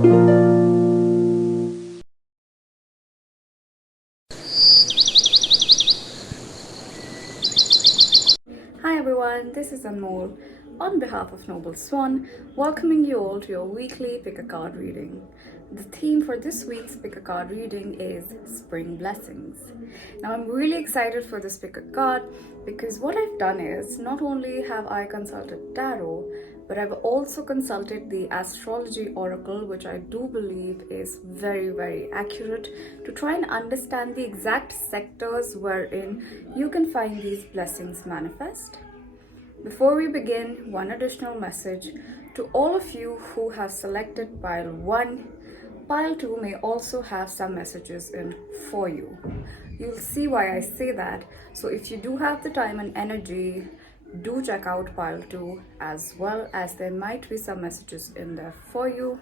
Hi everyone, this is Anmol on behalf of Noble Swan, welcoming you all to your weekly pick a card reading. The theme for this week's pick a card reading is Spring Blessings. Now I'm really excited for this pick a card because what I've done is not only have I consulted tarot, but I've also consulted the astrology oracle, which I do believe is very accurate, to try and understand the exact sectors wherein you can find these blessings manifest. Before we begin, one additional message to all of you who have selected pile 1. Pile 2 may also have some messages in for you. You'll see why I say that. So if you do have the time and energy, do check out pile 2 as well, as there might be some messages in there for you.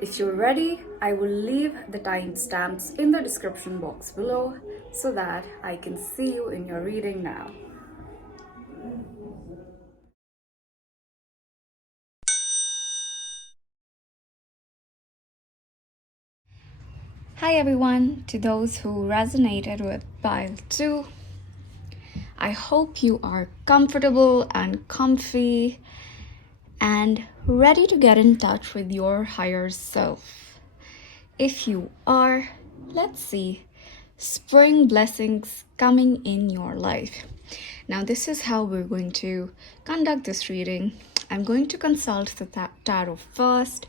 If you're ready, I will leave the timestamps in the description box below so that I can see you in your reading now. Hi everyone, to those who resonated with pile 2, I hope you are comfortable and comfy and ready to get in touch with your higher self. If you are, let's see, spring blessings coming in your life. Now this is how we're going to conduct this reading. I'm going to consult the tarot first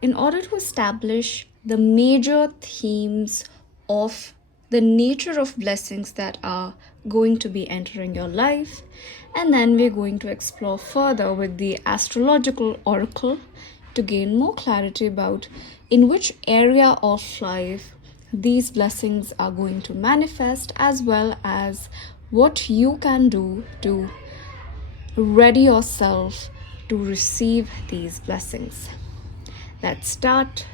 in order to establish the major themes of the nature of blessings that are going to be entering your life, and then we're going to explore further with the astrological oracle to gain more clarity about in which area of life these blessings are going to manifest, as well as what you can do to ready yourself to receive these blessings. Let's start.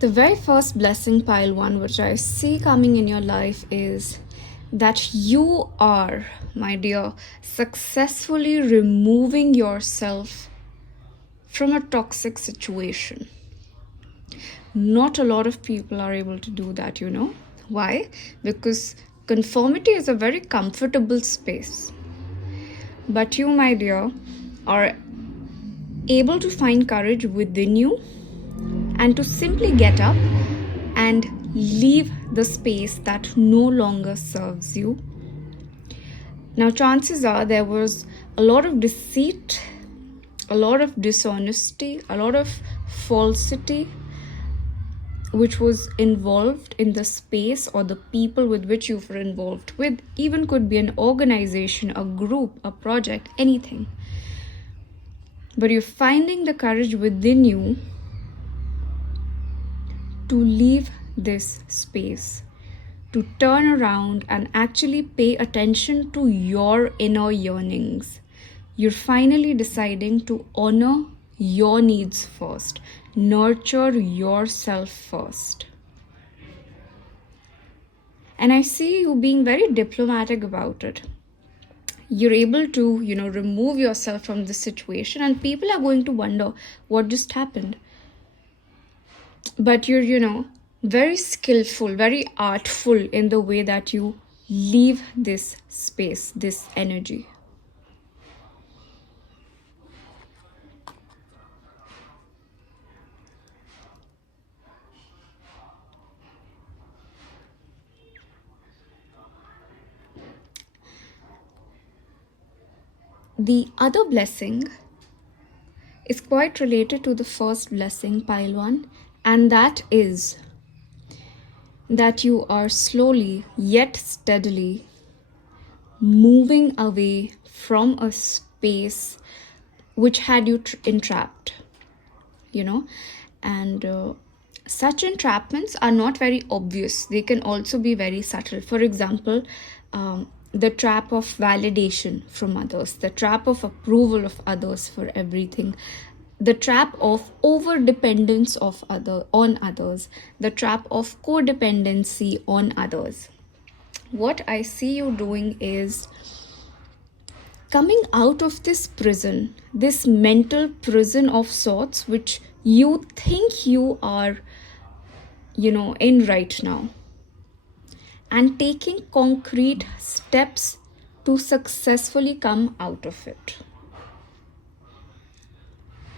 The very first blessing, pile 1, which I see coming in your life is that you are, my dear, successfully removing yourself from a toxic situation. Not a lot of people are able to do that, you know. Why? Because conformity is a very comfortable space. But you, my dear, are able to find courage within you and to simply get up and leave the space that no longer serves you. Now, chances are there was a lot of deceit, a lot of dishonesty, a lot of falsity which was involved in the space or the people with which you were involved with. Even could be an organization, a group, a project, anything. But you're finding the courage within you to leave this space, to turn around and actually pay attention to your inner yearnings. You're finally deciding to honor your needs first, nurture yourself first. And I see you being very diplomatic about it. You're able to, remove yourself from the situation, and people are going to wonder what just happened. But you're, very skillful, very artful in the way that you leave this space, this energy. The other blessing is quite related to the first blessing, pile 1, and that is that you are slowly yet steadily moving away from a space which had you entrapped, and such entrapments are not very obvious. They can also be very subtle. For example, the trap of validation from others, the trap of approval of others for everything, the trap of over dependence on others, the trap of codependency on others. What I see you doing is coming out of this prison, this mental prison of sorts, which you think you are, in right now, and taking concrete steps to successfully come out of it.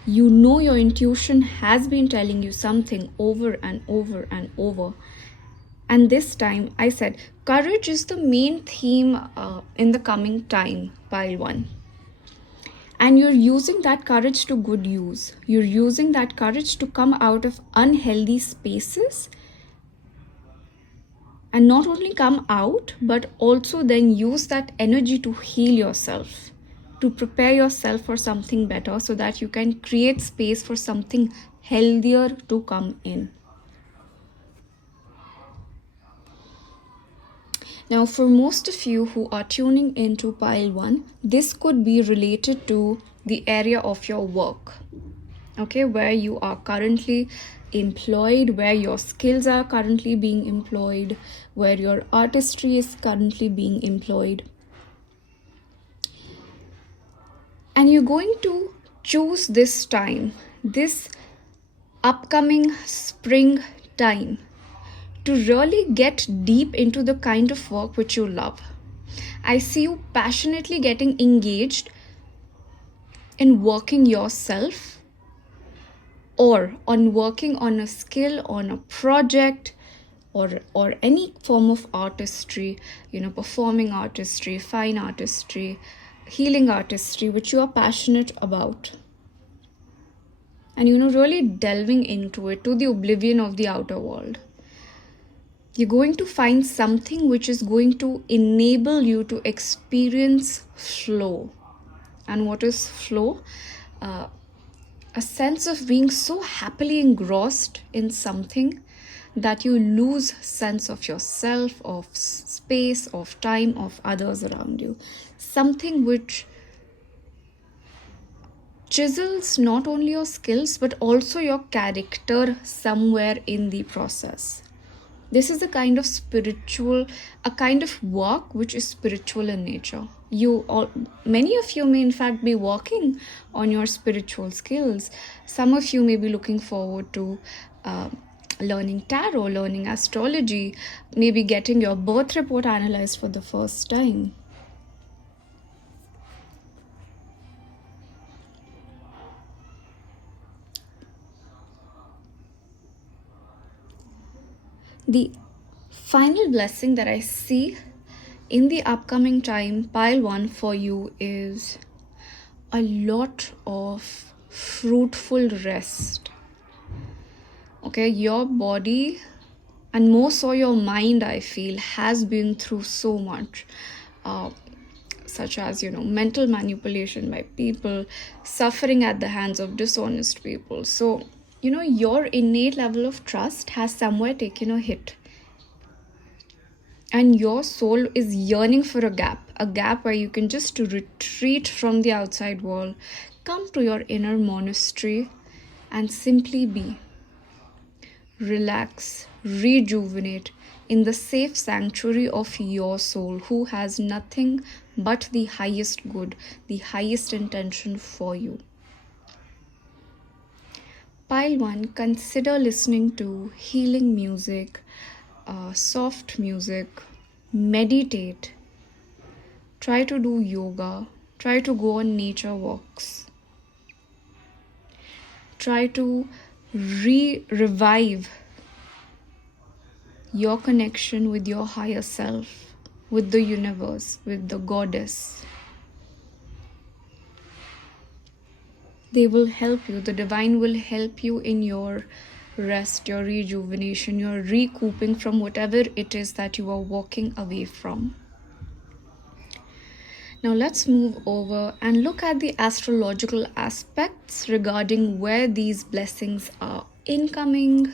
Your intuition has been telling you something over and over and over. And this time, I said, courage is the main theme in the coming time, pile 1. And you're using that courage to good use. You're using that courage to come out of unhealthy spaces. And not only come out, but also then use that energy to heal yourself, to prepare yourself for something better so that you can create space for something healthier to come in. Now, for most of you who are tuning into pile 1, this could be related to the area of your work, okay, where you are currently employed, where your skills are currently being employed, where your artistry is currently being employed. And you're going to choose this time, this upcoming spring time, to really get deep into the kind of work which you love. I see you passionately getting engaged in working yourself or on working on a skill, on a project, or any form of artistry, performing artistry, fine artistry, healing artistry, which you are passionate about. And really delving into it to the oblivion of the outer world. You're going to find something which is going to enable you to experience flow. And what is flow? A sense of being so happily engrossed in something that you lose sense of yourself, of space, of time, of others around you. Something which chisels not only your skills but also your character somewhere in the process. This is a kind of work which is spiritual in nature. Many of you may in fact be working on your spiritual skills. Some of you may be looking forward to learning tarot, learning astrology, maybe getting your birth report analyzed for the first time. The final blessing that I see in the upcoming time, pile 1 for you, is a lot of fruitful rest. Okay, your body and more so your mind, I feel, has been through so much, such as, mental manipulation by people, suffering at the hands of dishonest people. So, your innate level of trust has somewhere taken a hit. And your soul is yearning for a gap where you can just retreat from the outside world, come to your inner monastery and simply be. Relax, rejuvenate in the safe sanctuary of your soul, who has nothing but the highest good, the highest intention for you. Pile 1, consider listening to healing music, soft music, meditate, try to do yoga, try to go on nature walks, try to revive your connection with your higher self, with the universe, with the goddess. They will help you. The divine will help you in your rest, your rejuvenation, your recouping from whatever it is that you are walking away from. Now let's move over and look at the astrological aspects regarding where these blessings are incoming.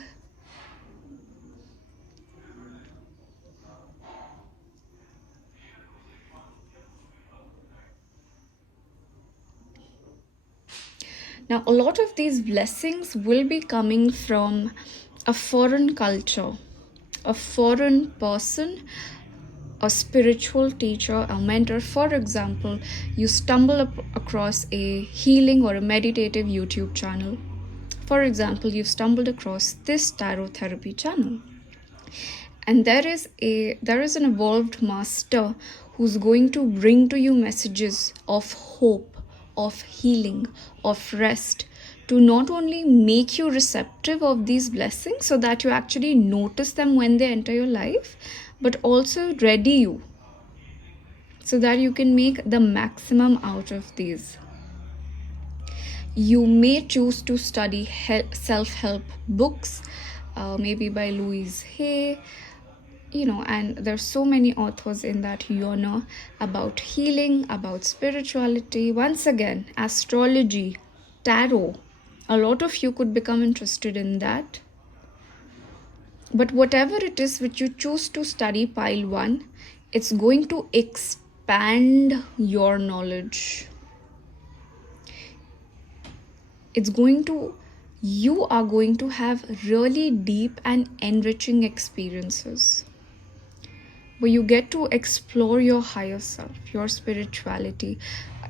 Now, a lot of these blessings will be coming from a foreign culture, a foreign person, a spiritual teacher, a mentor. For example, you stumble across a healing or a meditative YouTube channel. For example, you've stumbled across this tarot therapy channel, and there is an evolved master who's going to bring to you messages of hope, of healing, of rest, to not only make you receptive of these blessings so that you actually notice them when they enter your life, but also ready you so that you can make the maximum out of these. You may choose to study self-help books, maybe by Louise Hay, and there's so many authors in that genre about healing, about spirituality, once again, astrology, tarot. A lot of you could become interested in that. But whatever it is which you choose to study, pile one, it's going to expand your knowledge. You are going to have really deep and enriching experiences where you get to explore your higher self, your spirituality,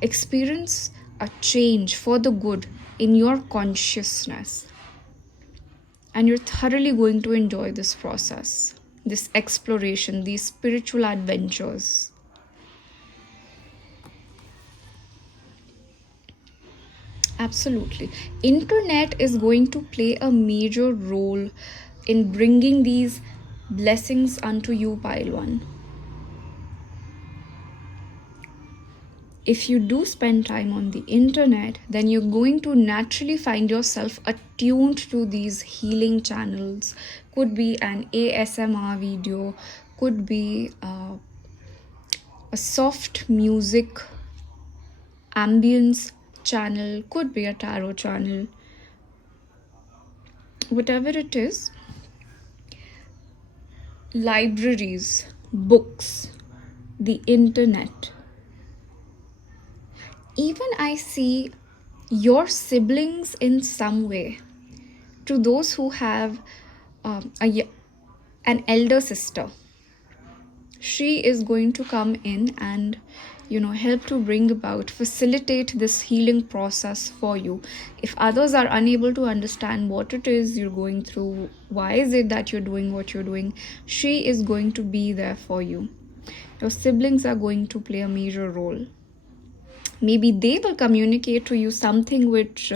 experience a change for the good in your consciousness. And you're thoroughly going to enjoy this process, this exploration, these spiritual adventures. Absolutely. Internet is going to play a major role in bringing these blessings unto you, pile one. If you do spend time on the internet, then you're going to naturally find yourself attuned to these healing channels. Could be an ASMR video, could be a soft music ambience channel, could be a tarot channel. Whatever it is, libraries, books, the internet. Even I see your siblings in some way. To those who have an elder sister, she is going to come in and help to bring about, facilitate this healing process for you. If others are unable to understand what it is you're going through, why is it that you're doing what you're doing, she is going to be there for you. Your siblings are going to play a major role. Maybe they will communicate to you something which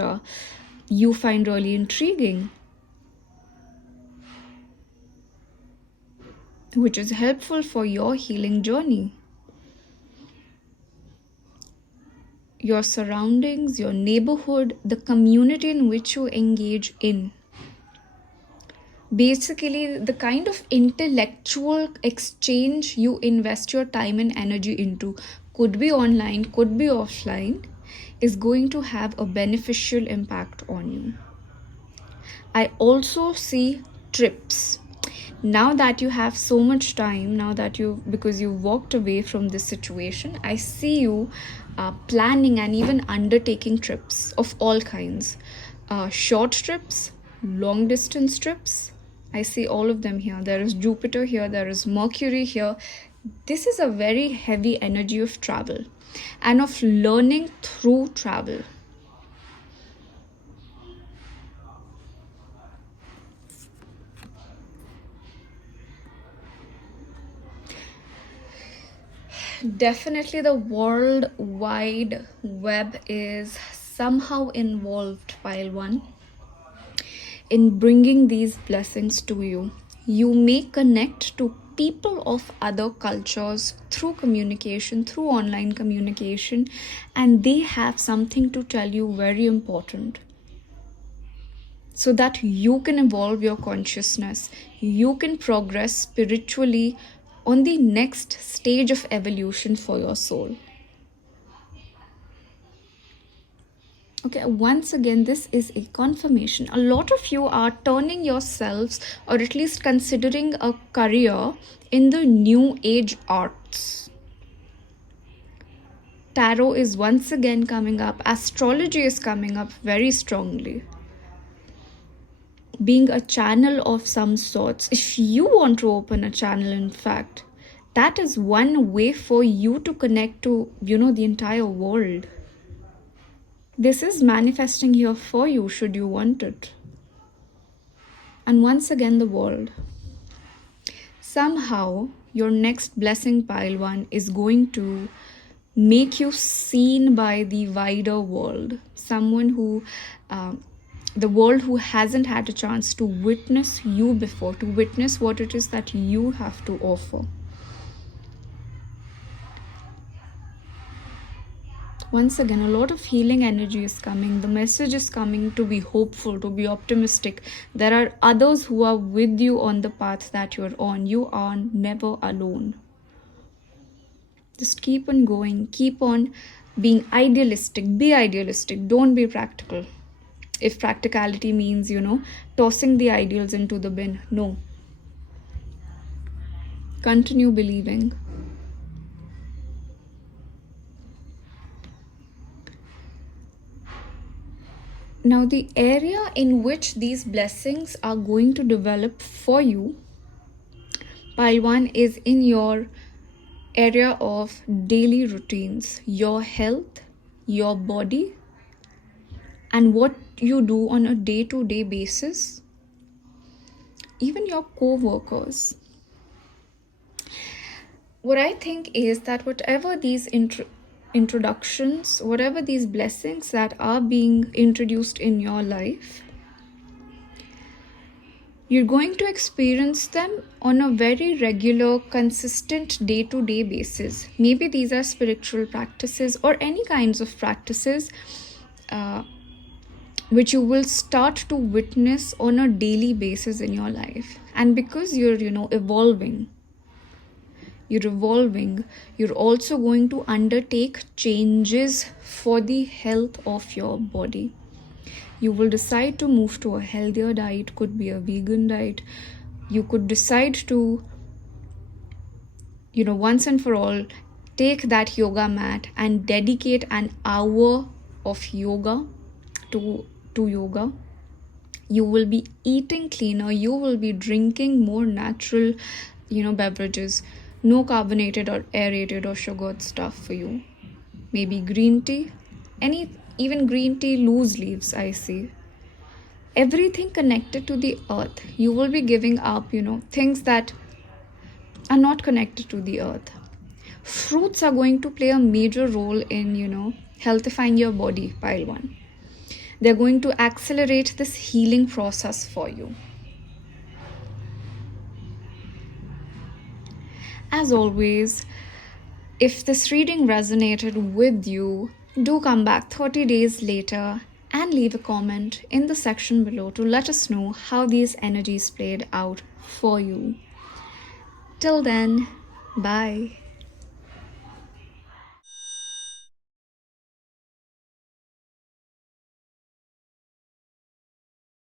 you find really intriguing, which is helpful for your healing journey. Your surroundings, your neighborhood, the community in which you engage in. Basically, the kind of intellectual exchange you invest your time and energy into, could be online, could be offline, is going to have a beneficial impact on you. I also see trips. Now that you have so much time, because you walked away from this situation, I see you planning and even undertaking trips of all kinds. Short trips, long distance trips. I see all of them here. There is Jupiter here, there is Mercury here. This is a very heavy energy of travel and of learning through travel. Definitely the World Wide Web is somehow involved, pile one, in bringing these blessings to you. You may connect to people of other cultures through communication, through online communication, and they have something to tell you very important, so that you can evolve your consciousness, you can progress spiritually on the next stage of evolution for your soul. Okay, once again, this is a confirmation. A lot of you are turning yourselves, or at least considering a career in the new age arts. Tarot is once again coming up. Astrology is coming up very strongly. Being a channel of some sorts. If you want to open a channel, in fact, that is one way for you to connect to, the entire world. This is manifesting here for you, should you want it. And once again, the world. Somehow, your next blessing, pile one, is going to make you seen by the wider world. Someone who, the world who hasn't had a chance to witness you before, to witness what it is that you have to offer. Once again, a lot of healing energy is coming. The message is coming to be hopeful, to be optimistic. There are others who are with you on the path that you're on. You are never alone. Just keep on going. Keep on being idealistic. Be idealistic. Don't be practical. If practicality means, tossing the ideals into the bin, no. Continue believing. Now, the area in which these blessings are going to develop for you, pile one, is in your area of daily routines, your health, your body, and what you do on a day-to-day basis, even your co-workers. What I think is that whatever these introductions, whatever these blessings that are being introduced in your life, you're going to experience them on a very regular, consistent day-to-day basis. Maybe these are spiritual practices or any kinds of practices which you will start to witness on a daily basis in your life. And because you're, evolving, you're also going to undertake changes for the health of your body. You will decide to move to a healthier diet, could be a vegan diet. You could decide to, once and for all, take that yoga mat and dedicate an hour of yoga to yoga. You will be eating cleaner. You will be drinking more natural, beverages. No carbonated or aerated or sugared stuff for you. Maybe green tea, even green tea loose leaves, I see. Everything connected to the earth. You will be giving up, things that are not connected to the earth. Fruits are going to play a major role in, healthifying your body, pile one. They're going to accelerate this healing process for you. As always, if this reading resonated with you, do come back 30 days later and leave a comment in the section below to let us know how these energies played out for you. Till then, bye.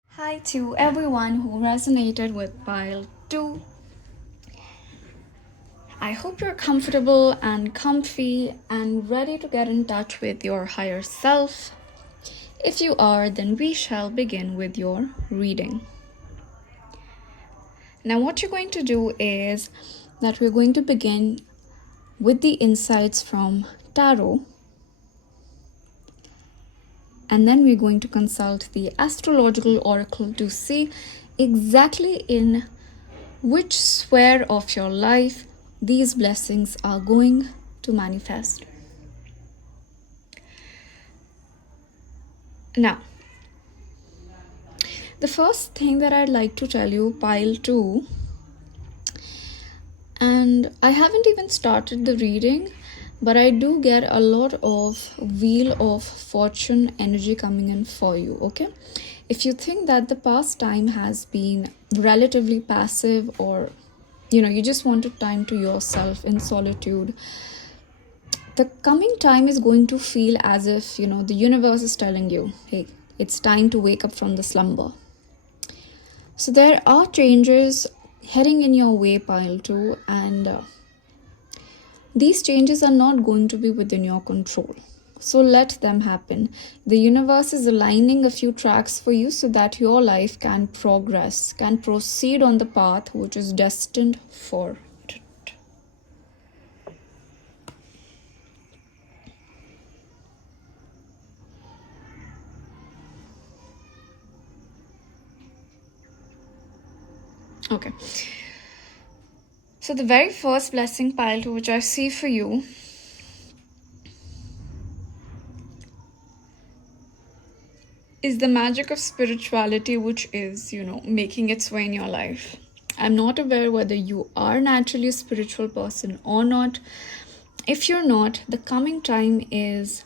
Hi to everyone who resonated with pile 2. I hope you're comfortable and comfy and ready to get in touch with your higher self. If you are, then we shall begin with your reading. Now, what you're going to do is that we're going to begin with the insights from tarot. And then we're going to consult the astrological oracle to see exactly in which sphere of your life these blessings are going to manifest. Now, the first thing that I'd like to tell you, pile 2, and I haven't even started the reading, but I do get a lot of Wheel of Fortune energy coming in for you, okay? If you think that the past time has been relatively passive, or you just wanted time to yourself in solitude, the coming time is going to feel as if, the universe is telling you, hey, it's time to wake up from the slumber. So there are changes heading in your way, pile 2, and these changes are not going to be within your control. So let them happen. The universe is aligning a few tracks for you so that your life can progress, can proceed on the path which is destined for it. Okay. So the very first blessing pile to which I see for you is the magic of spirituality, which is, making its way in your life. I'm not aware whether you are naturally a spiritual person or not. If you're not, the coming time is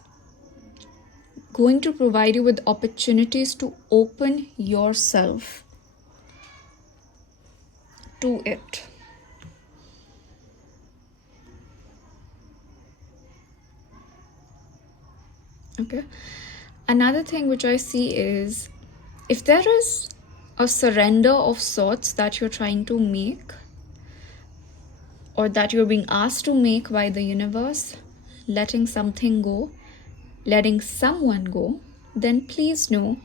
going to provide you with opportunities to open yourself to it. Okay. Another thing which I see is, if there is a surrender of sorts that you're trying to make, or that you're being asked to make by the universe, letting something go, letting someone go, then please know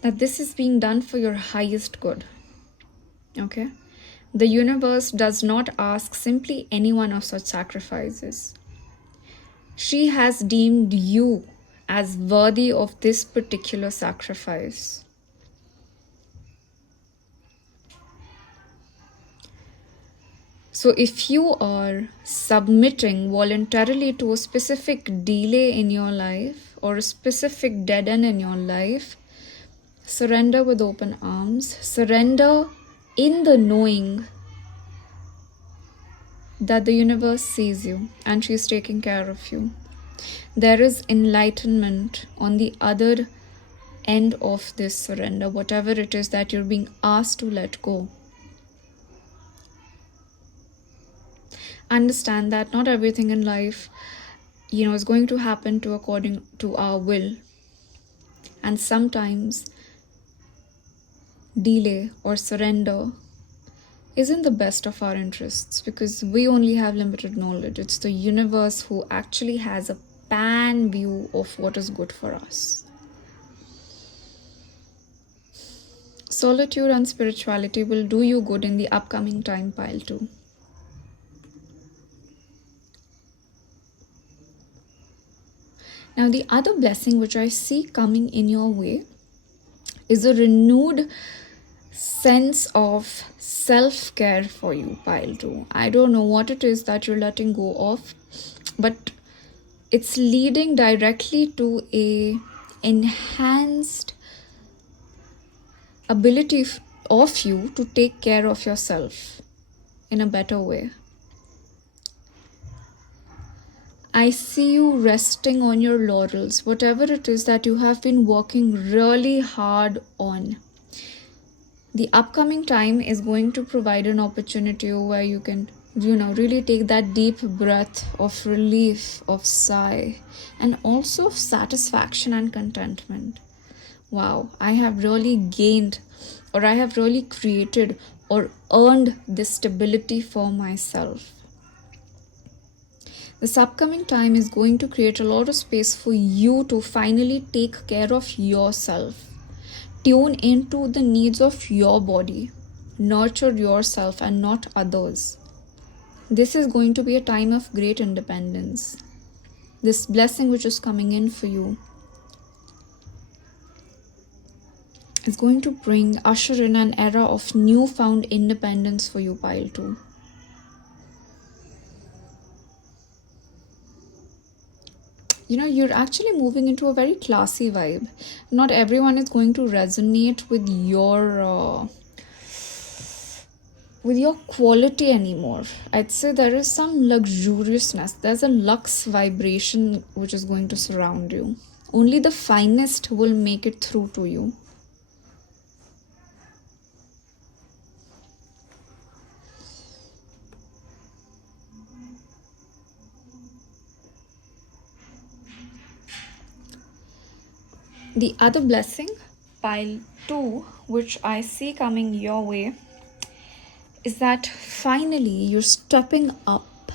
that this is being done for your highest good. Okay? The universe does not ask simply any one of such sacrifices. She has deemed you as worthy of this particular sacrifice. So if you are submitting voluntarily to a specific delay in your life or a specific dead end in your life, surrender with open arms. Surrender in the knowing that the universe sees you and she's taking care of you. There is enlightenment on the other end of this surrender, whatever it is that you're being asked to let go. Understand that not everything in life, is going to happen according to our will. And sometimes delay or surrender isn't the best of our interests, because we only have limited knowledge. It's the universe who actually has a pan view of what is good for us. Solitude and spirituality will do you good in the upcoming time pile too. Now, the other blessing which I see coming in your way is a renewed sense of self-care for you, pile 2. I don't know what it is that you're letting go of, but it's leading directly to a enhanced ability of you to take care of yourself in a better way. I see you resting on your laurels, whatever it is that you have been working really hard on. The upcoming time is going to provide an opportunity where you can, really take that deep breath of relief, of sigh, and also of satisfaction and contentment. Wow, I have really gained, or I have really created or earned this stability for myself. This upcoming time is going to create a lot of space for you to finally take care of yourself. Tune into the needs of your body. Nurture yourself and not others. This is going to be a time of great independence. This blessing which is coming in for you is going to usher in an era of newfound independence for you, pile 2. You're actually moving into a very classy vibe. Not everyone is going to resonate with your quality anymore. I'd say there is some luxuriousness. There's a luxe vibration which is going to surround you. Only the finest will make it through to you. The other blessing, pile 2, which I see coming your way, is that finally you're stepping up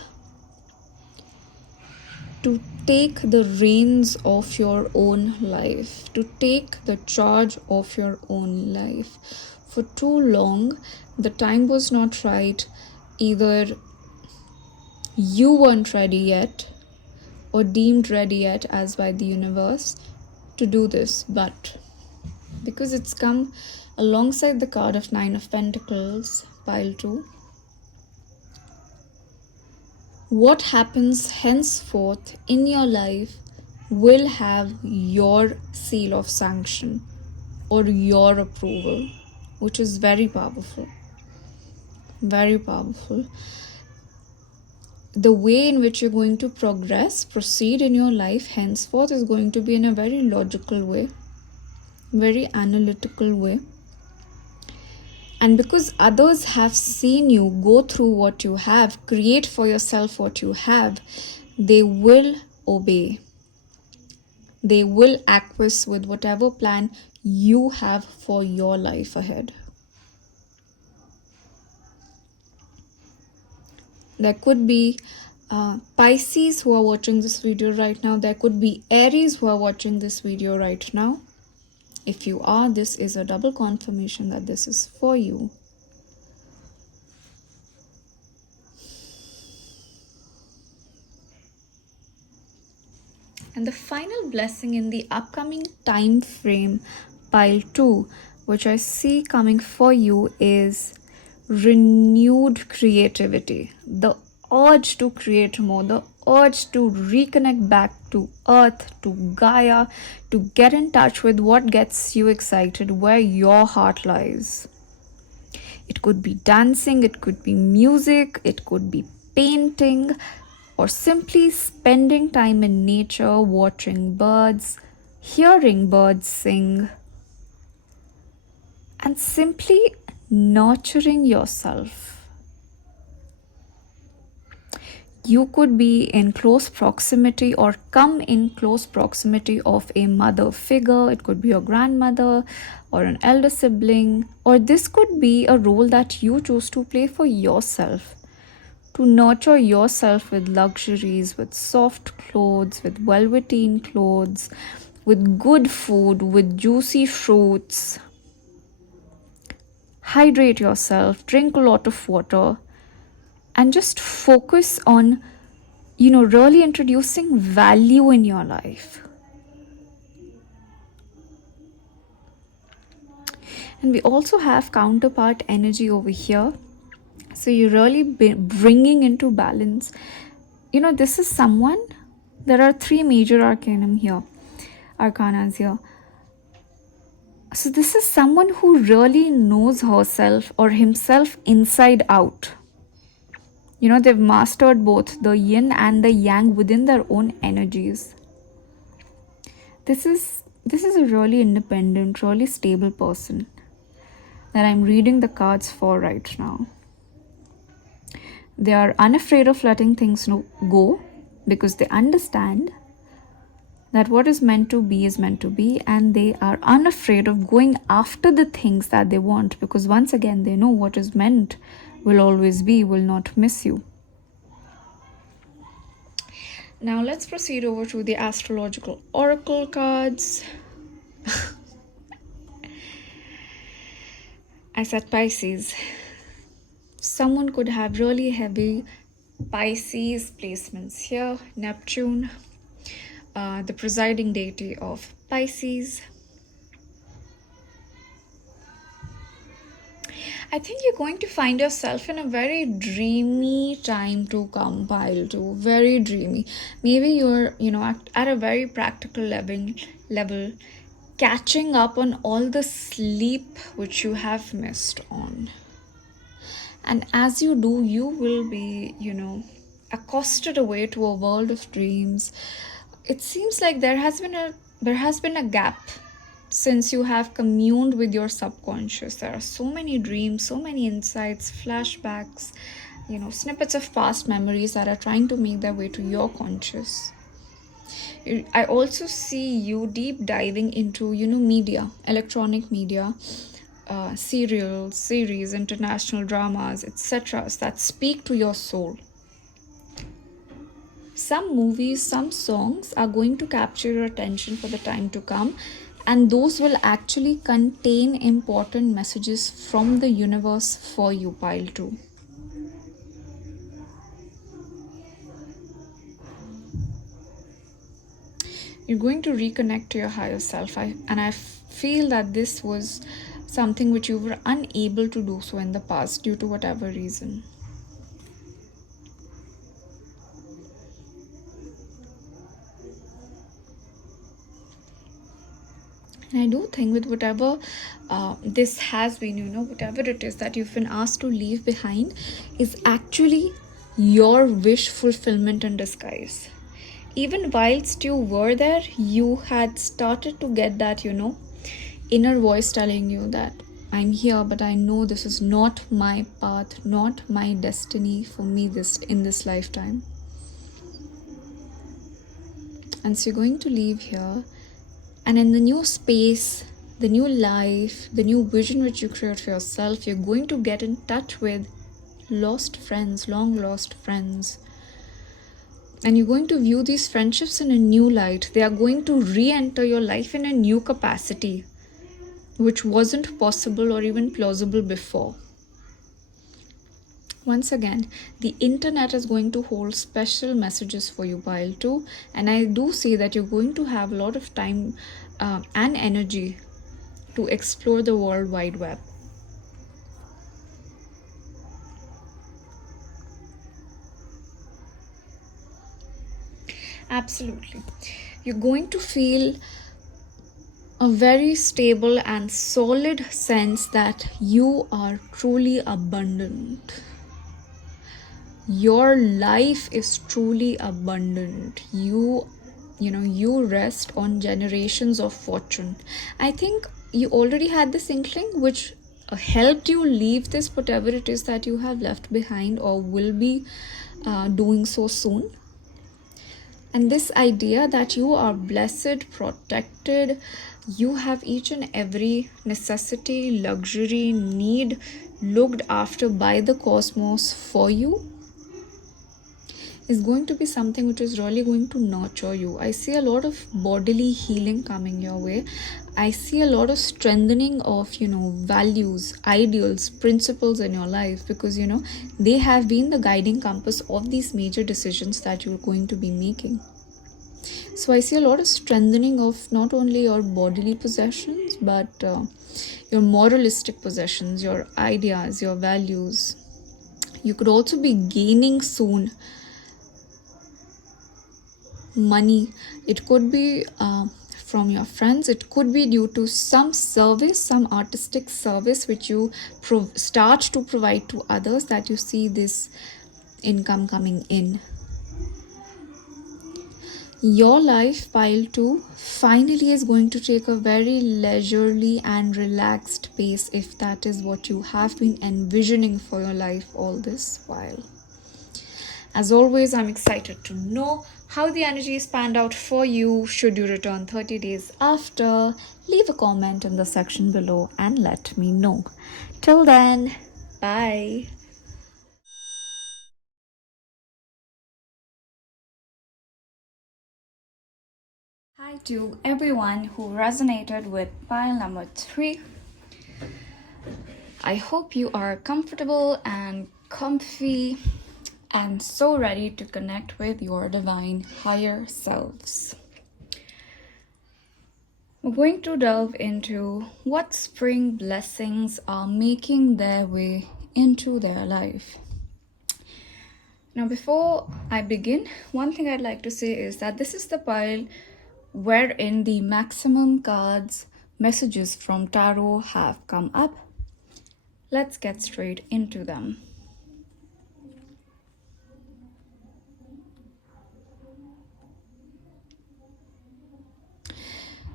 to take the reins of your own life, to take the charge of your own life. For too long, the time was not right. Either you weren't ready yet, or deemed ready yet as by the universe to do this, but because it's come alongside the card of 9 of Pentacles, pile 2. What happens henceforth in your life will have your seal of sanction or your approval, which is very powerful. Very powerful. The way in which you're going to proceed in your life henceforth is going to be in a very logical way, very analytical way. And because others have seen you go through what you have, create for yourself what you have, they will obey. They will acquiesce with whatever plan you have for your life ahead. There could be Pisces who are watching this video right now. There could be Aries who are watching this video right now. If you are, this is a double confirmation that this is for you. And the final blessing in the upcoming time frame, pile 2, which I see coming for you, is renewed creativity. The urge to create more, the urge to reconnect back to earth, to Gaia, to get in touch with what gets you excited, where your heart lies. It could be dancing, it could be music, it could be painting, or simply spending time in nature, watching birds, hearing birds sing, and simply nurturing yourself. You could be in close proximity or come in close proximity of a mother figure. It could be your grandmother or an elder sibling, or this could be a role that you choose to play for yourself, to nurture yourself with luxuries, with soft clothes, with velveteen clothes, with good food, with juicy fruits. Hydrate yourself, drink a lot of water, and just focus on, really introducing value in your life. And we also have counterpart energy over here. So you're really bringing into balance. This is someone, there are 3 major arcanas here. So this is someone who really knows herself or himself inside out. They've mastered both the yin and the yang within their own energies. This is a really independent, really stable person that I'm reading the cards for right now. They are unafraid of letting things go because they understand that what is meant to be is meant to be, and they are unafraid of going after the things that they want because once again they know what is meant will always be, will not miss you. Now let's proceed over to the astrological oracle cards. I said Pisces. Someone could have really heavy Pisces placements here. Neptune, the presiding deity of Pisces. I think you're going to find yourself in a very dreamy time to come, pile 2. Very dreamy. Maybe you're, at a very practical level, catching up on all the sleep which you have missed on. And as you do, you will be, accosted away to a world of dreams. It seems like there has been a gap since you have communed with your subconscious. There are so many dreams, so many insights, flashbacks, snippets of past memories that are trying to make their way to your conscious. I also see you deep diving into, media, electronic media, serials, series, international dramas, etc. that speak to your soul. Some movies, some songs are going to capture your attention for the time to come, and those will actually contain important messages from the universe for you, pile 2. You're going to reconnect to your higher self, and I feel that this was something which you were unable to do so in the past due to whatever reason. And I do think with whatever this has been, whatever it is that you've been asked to leave behind is actually your wish fulfillment in disguise. Even whilst you were there, you had started to get that, inner voice telling you that I'm here, but I know this is not my path, not my destiny for me in this lifetime. And so you're going to leave here, and in the new space, the new life, the new vision which you create for yourself, you're going to get in touch with lost friends, long lost friends. And you're going to view these friendships in a new light. They are going to re-enter your life in a new capacity, which wasn't possible or even plausible before. Once again, the internet is going to hold special messages for you, Pile 2. And I do see that you're going to have a lot of time and energy to explore the World Wide Web. Absolutely. You're going to feel a very stable and solid sense that you are truly abundant. Your life is truly abundant. You rest on generations of fortune. I think you already had this inkling which helped you leave this, whatever it is that you have left behind or will be doing so soon. And this idea that you are blessed, protected, you have each and every necessity, luxury, need looked after by the cosmos for you, is going to be something which is really going to nurture you. I see a lot of bodily healing coming your way. I see a lot of strengthening of, values, ideals, principles in your life, because, they have been the guiding compass of these major decisions that you're going to be making. So I see a lot of strengthening of not only your bodily possessions, but your moralistic possessions, your ideas, your values. You could also be gaining soon money. It could be from your friends. It could be due to some service, some artistic service which you start to provide to others, that you see this income coming in. Your life, Pile 2, finally is going to take a very leisurely and relaxed pace, if that is what you have been envisioning for your life all this while. As always, I'm excited to know how the energy is panned out for you. Should you return 30 days after, leave a comment in the section below and let me know. Till then, bye. Hi to everyone who resonated with pile number 3. I hope you are comfortable and comfy and so ready to connect with your divine higher selves. We're going to delve into what spring blessings are making their way into their life. Now, before I begin, one thing I'd like to say is that this is the pile wherein the maximum cards messages from tarot have come up. Let's get straight into them.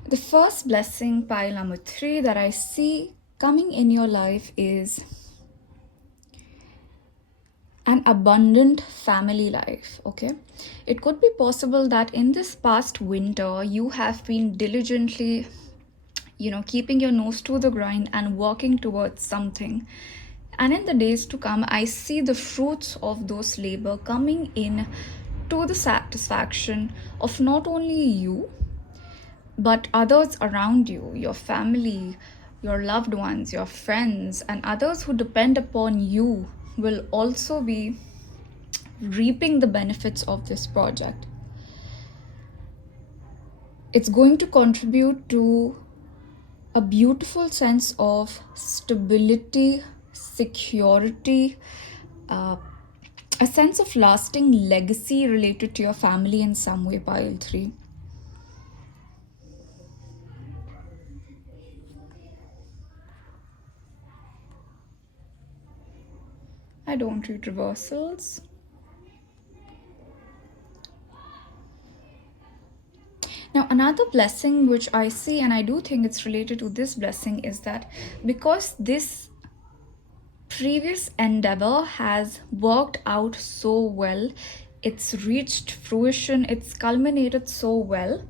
The first blessing, pile number 3, that I see coming in your life is an abundant family life. Okay, it could be possible that in this past winter you have been diligently keeping your nose to the grind and working towards something, and in the days to come I see the fruits of those labor coming in to the satisfaction of not only you but others around you, your family, your loved ones, your friends, and others who depend upon you will also be reaping the benefits of this project. It's going to contribute to a beautiful sense of stability, security, uh, a sense of lasting legacy related to your family in some way, pile 3. I don't read reversals. Now, another blessing which I see, and I do think it's related to this blessing, is that because this previous endeavor has worked out so well, it's reached fruition, it's culminated so well,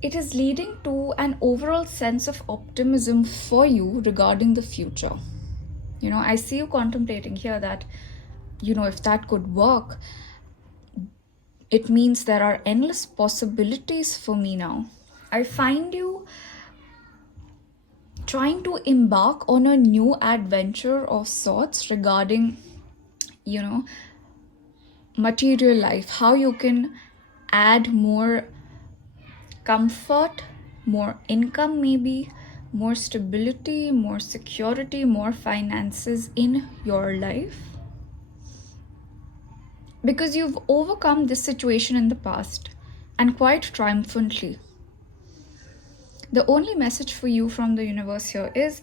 it is leading to an overall sense of optimism for you regarding the future. I see you contemplating here that, if that could work, it means there are endless possibilities for me now. I find you trying to embark on a new adventure of sorts regarding, material life, how you can add more comfort, more income, maybe more stability, more security, more finances in your life. Because you've overcome this situation in the past and quite triumphantly. The only message for you from the universe here is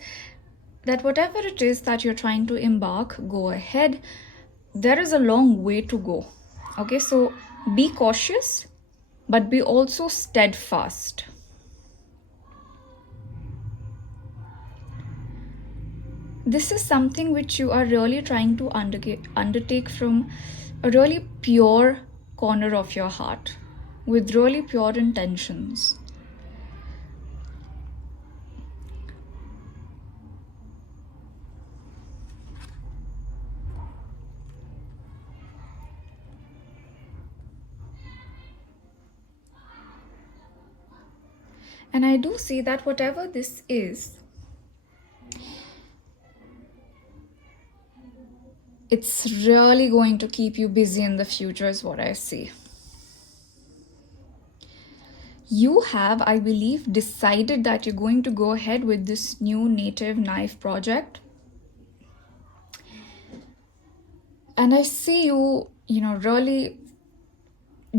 that whatever it is that you're trying to embark, go ahead. There is a long way to go. Okay, so be cautious, but be also steadfast. This is something which you are really trying to undertake from a really pure corner of your heart, with really pure intentions. And I do see that whatever this is, it's really going to keep you busy in the future, is what I see. You have, I believe, decided that you're going to go ahead with this new native knife project. And I see you, really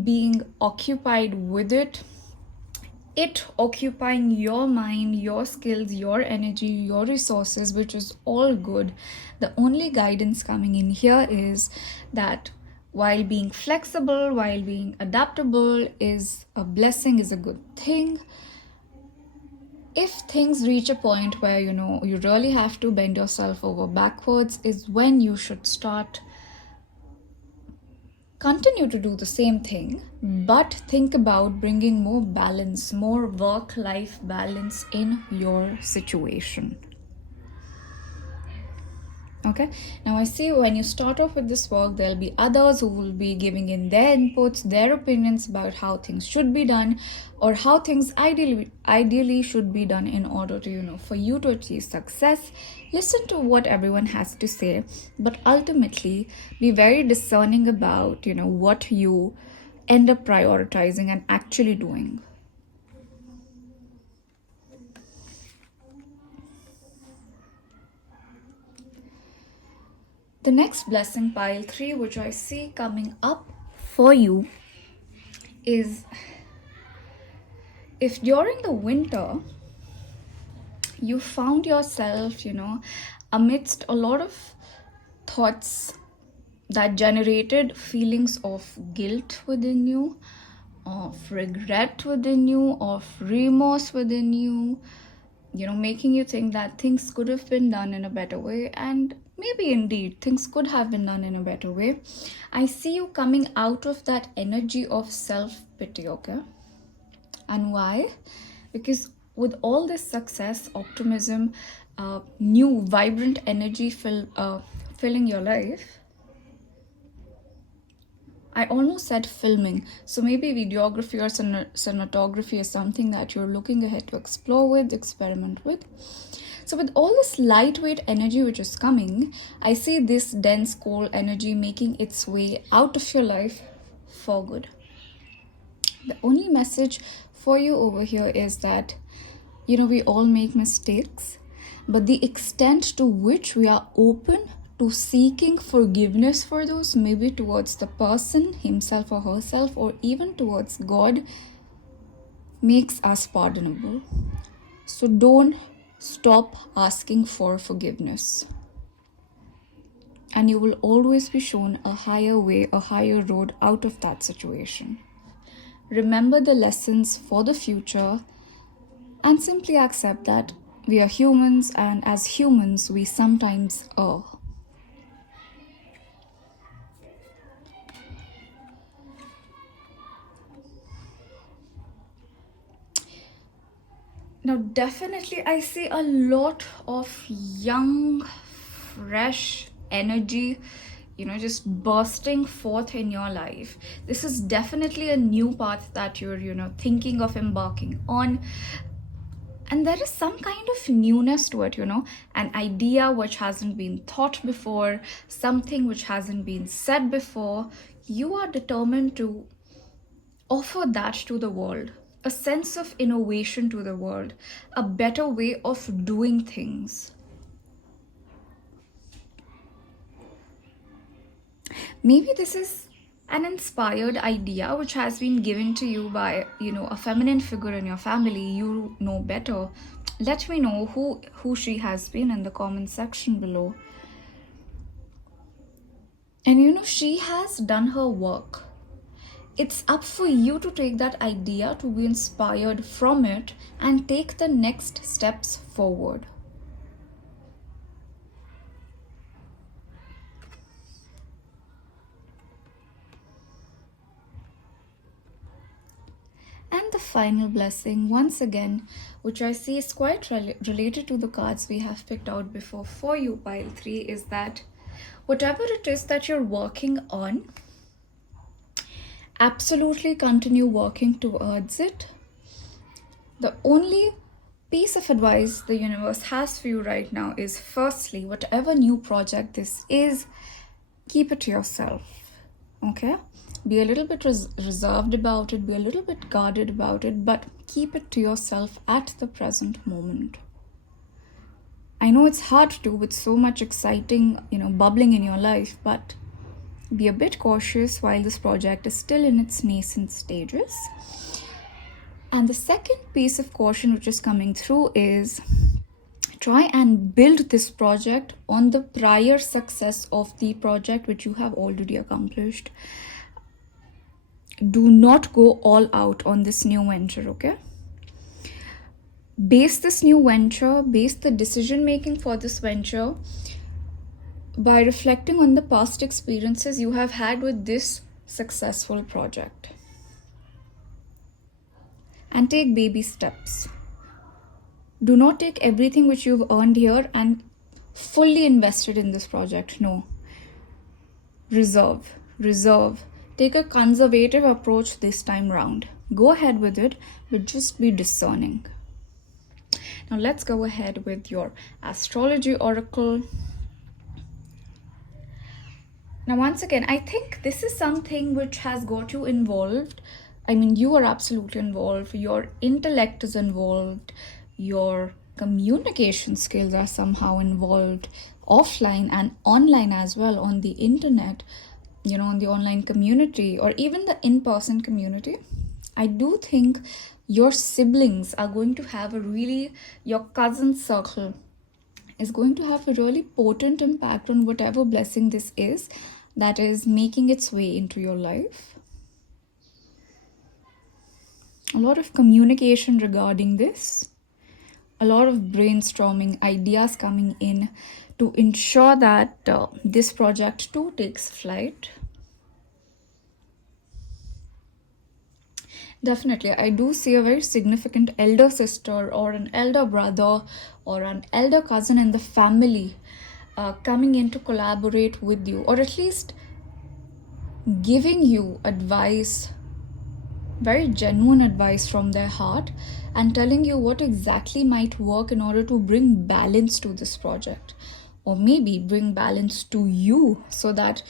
being occupied with it occupying your mind, your skills, your energy, your resources, which is all good. The only guidance coming in here is that while being flexible, while being adaptable is a blessing, is a good thing, if things reach a point where you really have to bend yourself over backwards, is when you should start continue to do the same thing, but think about bringing more balance, more work-life balance in your situation. Okay, now I see when you start off with this work, there'll be others who will be giving in their inputs, their opinions about how things should be done, or how things ideally should be done in order to, for you to achieve success. Listen to what everyone has to say, but ultimately be very discerning about, what you end up prioritizing and actually doing. The next blessing, pile 3, which I see coming up for you, is if during the winter you found yourself, amidst a lot of thoughts that generated feelings of guilt within you, of regret within you, of remorse within you, making you think that things could have been done in a better way, and maybe indeed things could have been done in a better way. I see you coming out of that energy of self-pity, okay? And why? Because with all this success, optimism, new vibrant energy filling your life, I almost said filming. So maybe videography or cinematography is something that you're looking ahead to explore with, experiment with. So with all this lightweight energy which is coming, I see this dense cold energy making its way out of your life for good. The only message for you over here is that We all make mistakes, but the extent to which we are open to seeking forgiveness for those, maybe towards the person himself or herself, or even towards God, makes us pardonable. So don't stop asking for forgiveness, and you will always be shown a higher way, a higher road out of that situation. Remember the lessons for the future and simply accept that we are humans, and as humans, we sometimes err. Now, definitely, I see a lot of young, fresh energy, just bursting forth in your life. This is definitely a new path that you're, thinking of embarking on. And there is some kind of newness to it, an idea which hasn't been thought before, something which hasn't been said before. You are determined to offer that to the world, a sense of innovation to the world, a better way of doing things. Maybe this is an inspired idea which has been given to you by, a feminine figure in your family. You know better. Let me know who she has been in the comment section below. And she has done her work. It's up for you to take that idea, to be inspired from it, and take the next steps forward. And the final blessing, once again, which I see is quite related to the cards we have picked out before for you, pile 3, is that whatever it is that you're working on, absolutely continue working towards it. The only piece of advice the universe has for you right now is, firstly, whatever new project this is, keep it to yourself. Okay? Be a little bit reserved about it, be a little bit guarded about it, but keep it to yourself at the present moment. I know it's hard to do with so much exciting, bubbling in your life, but be a bit cautious while this project is still in its nascent stages. And the second piece of caution which is coming through is, try and build this project on the prior success of the project which you have already accomplished. Do not go all out on this new venture, okay? Base the decision making for this venture by reflecting on the past experiences you have had with this successful project. And take baby steps. Do not take everything which you've earned here and fully invest it in this project. No. Reserve. Take a conservative approach this time round. Go ahead with it, but just be discerning. Now let's go ahead with your astrology oracle. Now, once again, I think this is something which has got you involved. I mean, you are absolutely involved. Your intellect is involved. Your communication skills are somehow involved, offline and online as well, on the internet, on the online community, or even the in-person community. I do think your siblings are going to have your cousin circle is going to have a really potent impact on whatever blessing this is that is making its way into your life. A lot of communication regarding this, a lot of brainstorming, ideas coming in to ensure that this project too takes flight. Definitely, I do see a very significant elder sister or an elder brother or an elder cousin in the family coming in to collaborate with you, or at least giving you advice, very genuine advice from their heart, and telling you what exactly might work in order to bring balance to this project, or maybe bring balance to you, so that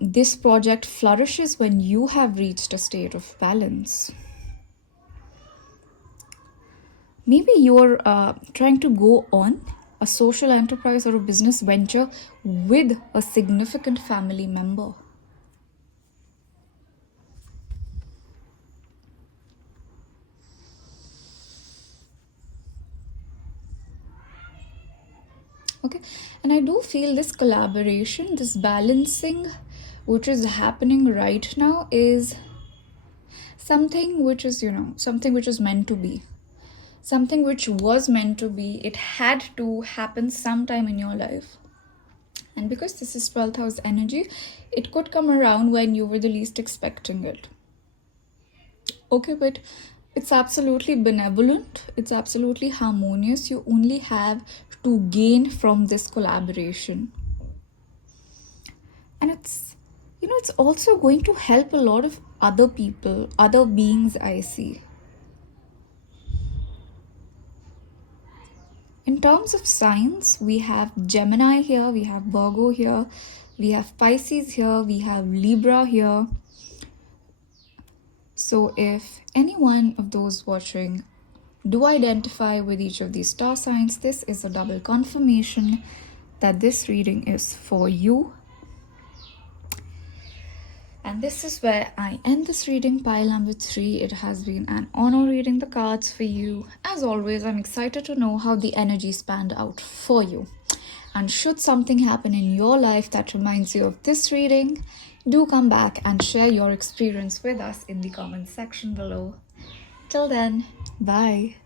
this project flourishes when you have reached a state of balance. Maybe you're trying to go on a social enterprise or a business venture with a significant family member. Okay, and I do feel this collaboration, this balancing, which is happening right now, is something which is, something which is meant to be. Something which was meant to be, it had to happen sometime in your life. And because this is 12th house energy, it could come around when you were the least expecting it. Okay, but it's absolutely benevolent, it's absolutely harmonious. You only have to gain from this collaboration. And it's also going to help a lot of other people, other beings, I see. In terms of signs, we have Gemini here, we have Virgo here, we have Pisces here, we have Libra here. So if any one of those watching do identify with each of these star signs, this is a double confirmation that this reading is for you. And this is where I end this reading, pile number 3. It has been an honor reading the cards for you. As always, I'm excited to know how the energy spanned out for you. And should something happen in your life that reminds you of this reading, do come back and share your experience with us in the comment section below. Till then, bye.